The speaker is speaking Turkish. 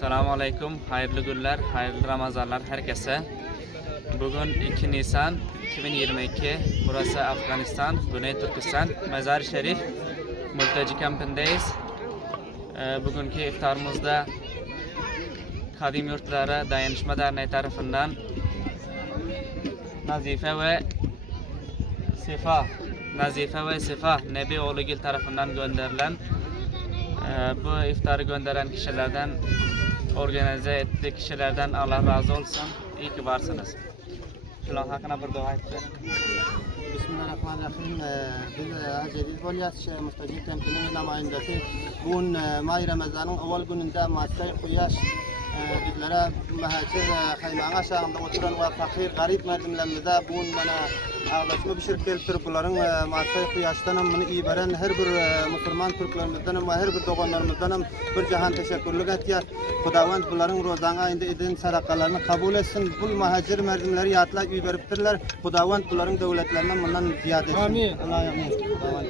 Selamun Aleyküm, hayırlı günler, hayırlı Ramazanlar herkese. Bugün 2 Nisan 2022, burası Afganistan, Güney Türkistan, Mezar Şerif, mülteci kampındayız. Ee, bugünkü iftarımızda Kadim Yurtlara Dayanışma Derneği tarafından Nazife ve Sefa, Nazife ve Sefa Nebi Oğlugil tarafından gönderilen ee, bu iftarı gönderen kişilerden, organize ettiği kişilerden Allah razı olsun. İyi ki varsınız. Şulan hakkında bir dua etsin. Bismillahirrahmanirrahim. Biz Cedid Bolyas Mustajib Temsilinin namayindesi bugün May Ramazan'ın awal gününde Masay Kuyaş mahacir kaymağına şahında oturan ve fakir garip merdimlerimize bugün bana ağlaşma bir şirket Türklerin Masay Kuyaş'tan bunu iyi veren her bir Müslüman Türklerimizden ve her bir doğanlarımızdan bir cihan teşekkürlük etiyar. Xudavand bunların rozana ayında edin sadakalarını kabul etsin. Bu mahacir merdimleri yatla iyi veriptirler. Xudavand bunların devletlerinden bundan ziyade etsin. Amin. Allah amin. Xudavand.